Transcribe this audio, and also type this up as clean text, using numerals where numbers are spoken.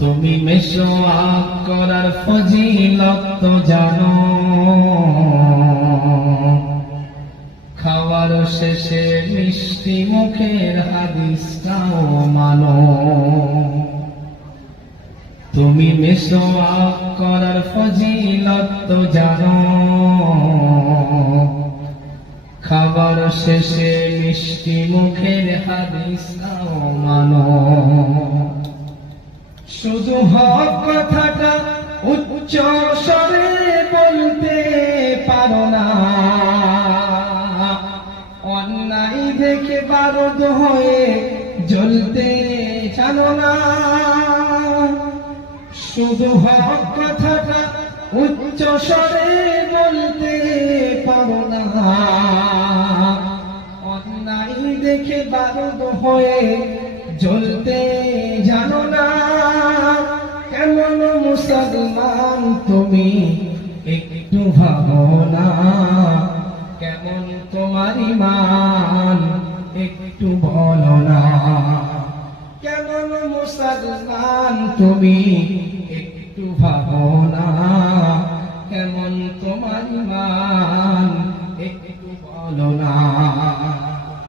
তুমি মেশওয়াক করার ফজিলত তো জানো, খাওয়ার শেষে মিষ্টি মুখের হাদিসটাও মানো। তুমি মেশওয়াক করার ফজিলত তো জানো, খাবার শেষে মিষ্টি মুখের হাদিসটাও মানো। শুধু হক কথাটা উচ্চ স্বরে বলতে পারো না, অন্যায় দেখে বারুদ হয়ে জ্বলতে জানো না। শুধু হক কথাটা উচ্চ স্বরে বলতে পারো না, অন্যায় দেখে বারুদ হয়ে জ্বলতে জানো না। কেমন মুসলমান তুমি একটু ভাবো না, কেমন তোমার ঈমান একটু বলো না। কেমন মুসলমান তুমি একটু ভাবো না,